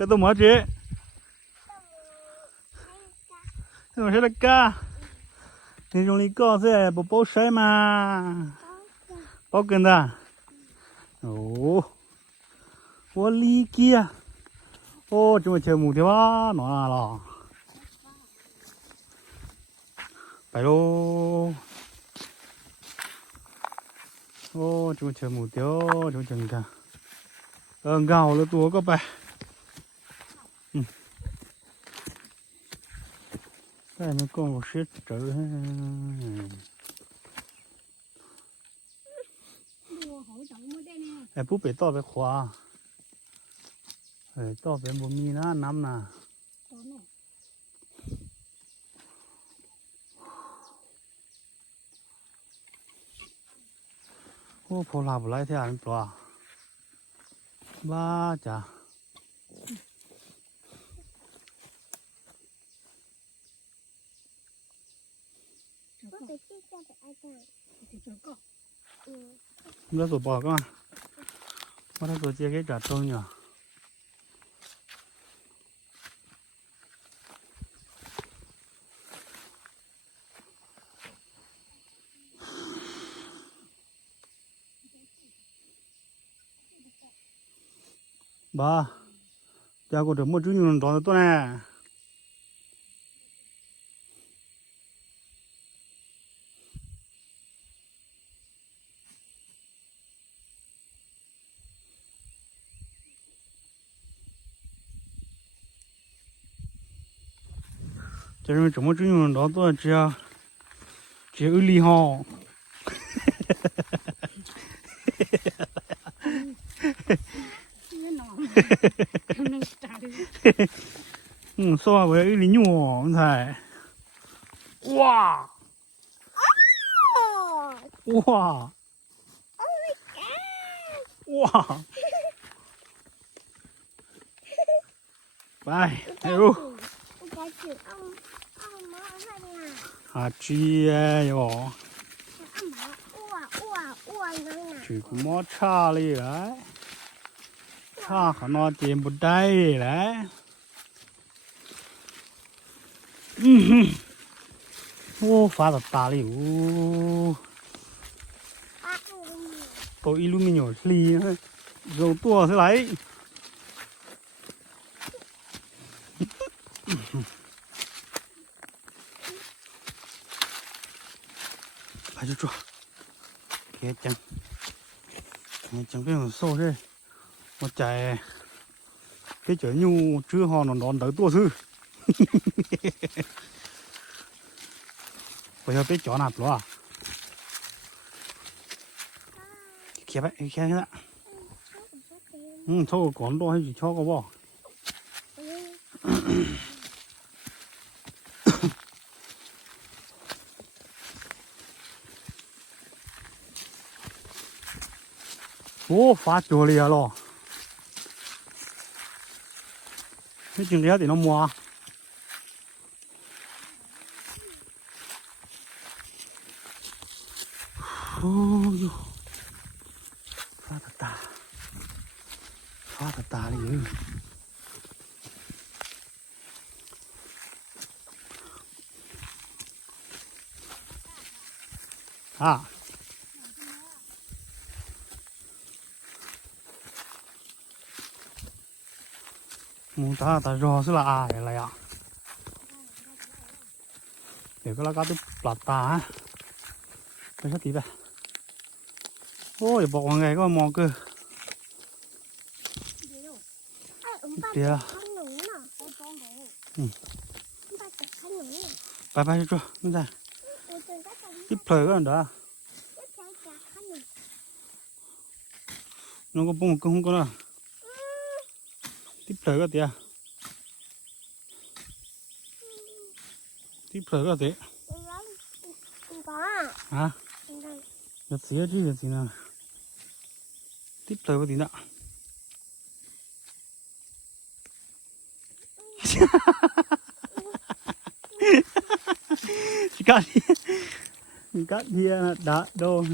cái tôm hết chứ tôm hết là cá thì trong lý có sẽ bộ bố sấy mà. Bố cần ta. Ồ. Ô lý kia. Ô, chúng mình chơi mù thế quá, nó là lò. Phải lô. Ô, chúng mình chơi mù tiêu chúng mình chờ cả ờ gạo là tua có phải. 哎，那跟我学走。ไอ้ผู้ไปต่อไปขวาเอ้ต่อไปบ่มีนะน้ำนะโอ้พอหลับไรเท่านั้นปลาบ้าจ้ะ nó rồi bỏ con mà. Nó rồi chia cái trả trâu nhỉ? Ba cha có được một chút nhiều đó tôi nè. 为什么这么重要的劳动啊？只要，只要，厉害哦。嗯，说话不要有点扭啊。我猜，哇，哇，哇，哎，哎呦。 아쥐예 요. 지금 뭐 차리 래? 차 하나 뒤못 다이 래? 음, 오, 파다 다 리, 오. 또 일루미니얼 리, 좀 또, 슬라 이. phải cho chuột cái chẳng cái chẳng cái thế một chạy cái chở nhu chưa hòn nó đón tới tua sư bây giờ cái chó nạt luôn à kia vậy kia kia ừ thôi còn đôi hay chỉ cho có bỏ ô phá chùa lìa lo cái chừng đấy thì nó mua ôi dồi. phá thật tà phá thật tà đi ừ. à muốn ta ta rò sẽ là ai là ạ? Để có lá cá tiếp lọt ta á. Chắc tí vậy ôi bỏ vào ngày có mò cơ. Kìa ừ. bye bye cho nó ra. Tiếp thời cái đó nó có bông không có đâu tiếp thời cái à? tía tiếp thời cái tía hả? Nó xía chứ cái gì nào? Tiếp thời cái tí nào? Chỉ cắt đi. Chỉ cắt đi đã đâu.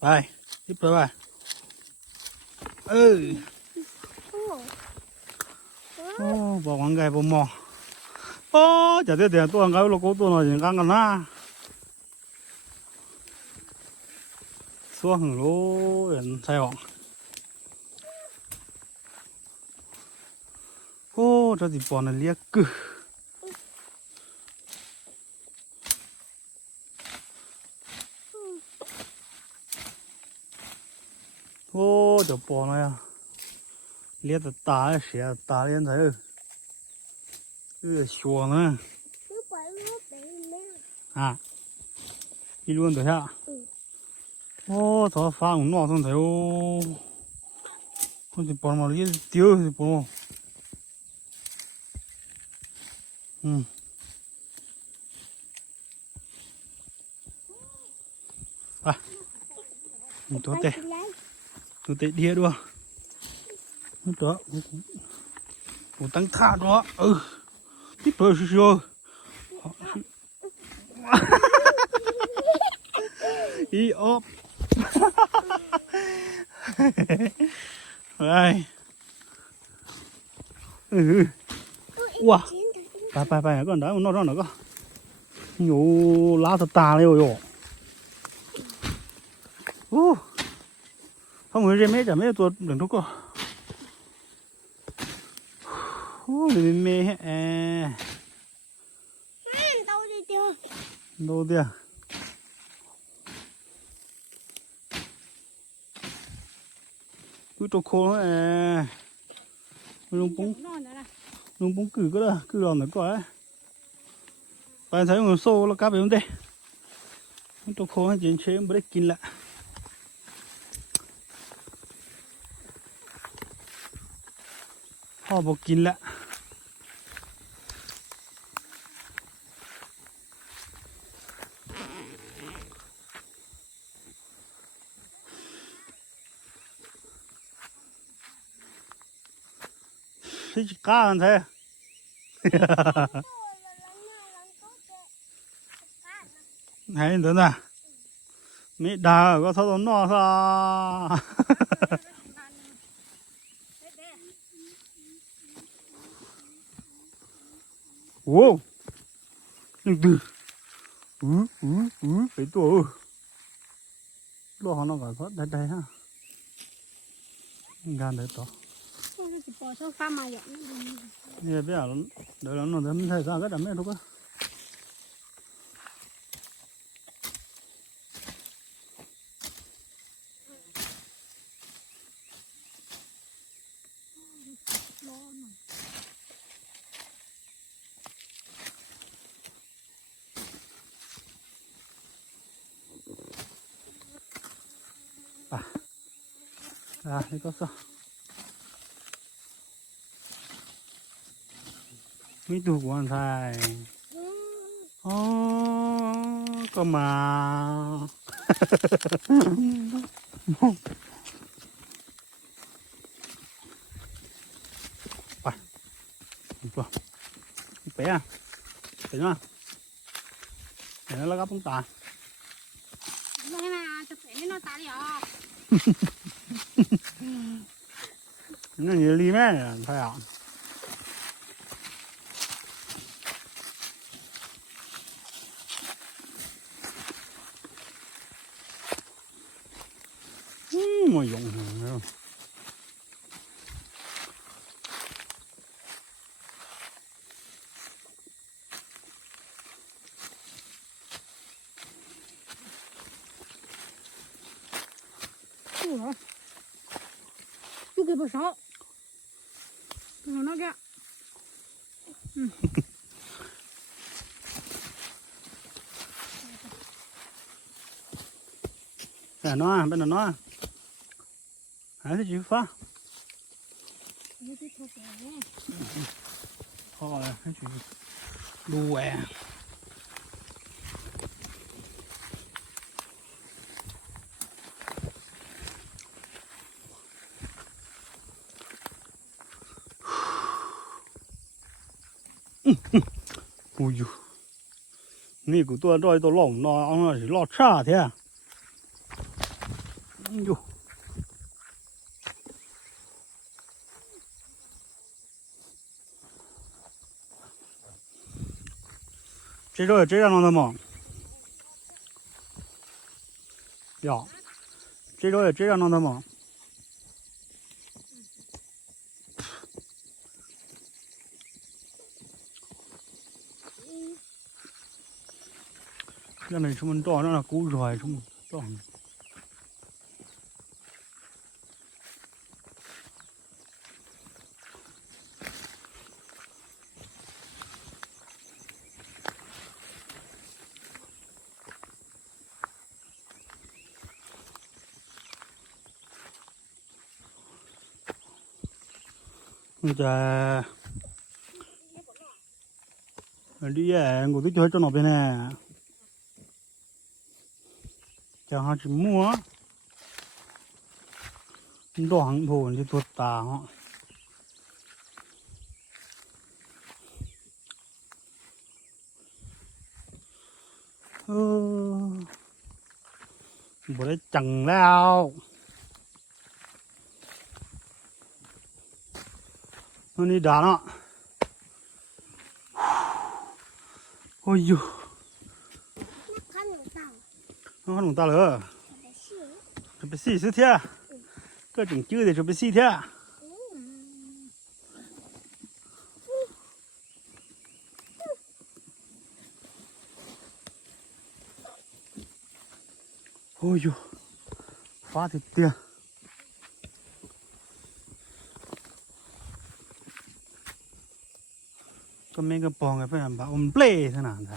Bye tiếp thời bye เออโอ้บอกว่าไงผมมองโอ้จะเดี๋ยวเดี๋ยวตัวเขาลูกตัวหน่อยอย่างกันกันนะส่วงรู้เห็นใช่หรอโอ้จะติดปอนเลียกกึ่ 哦，就包了呀，脸子大了些，大脸子，有点小呢。啊，一路走下。嗯。哦，咋发我暖上头哟？我就搬嘛，一直丢就搬。嗯。啊，你多带。nó tới đĩa đua đó cũng tăng tha đó ừ. Tiếp tục rồi y ốp. Đây ừ. Wow bài bài bài con đó, nó đó nó có. Nhiều lá thật tà đấy rồi ô. เขาเหมือนเรเมจ่ะไม่ตัวหนึ่ทุกก็โอ้เรเมแอโดดเดียวโดดเดียวกูตกโคเออลงปุ้งลงปุ้งกือก็ได้กือหลอนหน่อยก่อนไปใช้เงินโซ่แล้วกลับไปมันเด้ตกโคให้เจนเชมไม่ได้กินละ ต่อ สิปล่อยโซฟามาอย่างนี้ เนี่ยเบี้ Wow. ừ, cái 배도 lo họ nó gọi có đây đây ha. Gan đấy to nè bây giờ đợi nó nó thấy ra cái là này đâu cơ. 자, 이거서 미두 원사이. 어, 까마. 와, 이거 이뻐야. 되나? 얘네 나가 본다. 얘네 나, 저 배는 나 다리야. 那你是立面呢太阳，那么用？Kia bớt sợ Cái nó kìa. À nó à, bên là nó à. hãy thấy chịu phá. Cái cái thuộc về nè thôi thấy chịu. Đu què 嗯哼，哎呦，那个多少一道捞嘛，那是捞车天。哎呦，这周也这样弄的嘛？呀，这周也这样弄的嘛？cái này chúng mình to nó là cú rồi chúng mình to. Chà Đi à, ngồi tí chơi cho nó bên này จะหาชิมัวดอกงโผล่ที่ตัวตาเขาเออบได้จังแล้วนี่ด่าเนาะโอ้ย nó không ta lỡ chuẩn bị xì xí thế cơ chừng chưa thì chuẩn bị xì thế ôi dù phá thịt tia có mấy cái bò cái phải làm bà ôm play thế nào thế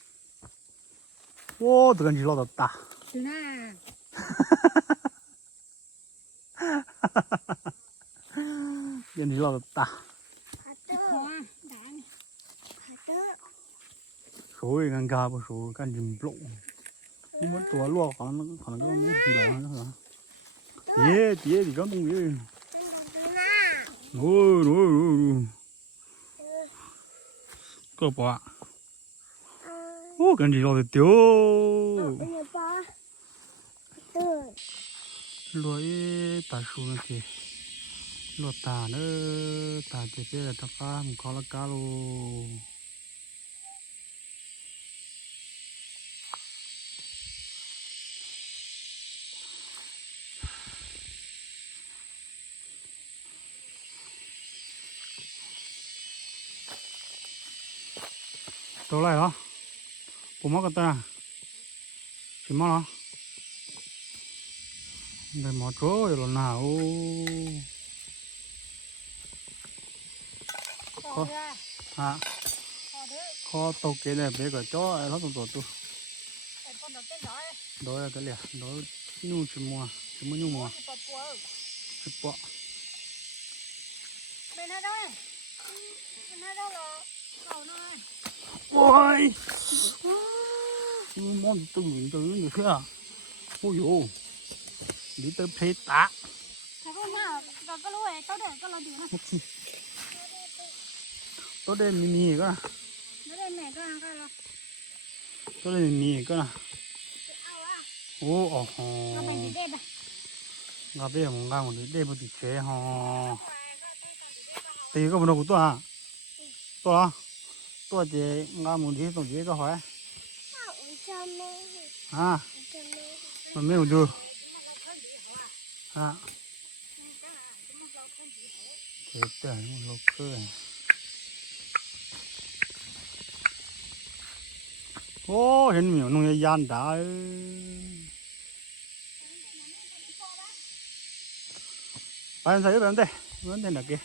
哇，这个鱼捞的大！哈哈哈哈哈！鱼捞的大。稍微跟干不熟，感觉不老。你们多落好像那个，好像都没听到那个啥。爹爹，你刚弄的。哦哦哦哦。胳膊。嗯。跟你说的丢。落雨打树那些，落大呢，打这些的他发木搞了高喽。都来了。 봄마 같다 심마라 근데 뭐 줘요 나오 아 khó tàu kia này về cả cho ai nó tụt tụt tụt đó là cái liền, đó nhu chỉ mua chỉ mua nhu mua chỉ bọ. Bên hai đâu bên hai đâu là? Cầu nó โอ้ยมันตึงตึงอยู่เพื่อโอ้ยดิเตอร์เพตะแต่ก็น่เราก็รู้เองเต้าเด่นก็เราดีนะเต้าเด่นมีมีก็นะเต้าเด่นไหนก็อะก็เราเต้าเด่นมีมีก็นะโอ้โหเราไปดีเด็ดอะเราไปมึงกันหมดเด็ดพอดีเฉยฮะตีก็มันโดนกูตัวตัวละ tôi Nó ngà bê một có của tôi chỉ cho hỏi. À mà mấy đưa à thế trời lộc cơ à. Ô hiện miệng nông nghiệp gian đã bạn thấy bạn đây? Bạn đây là kia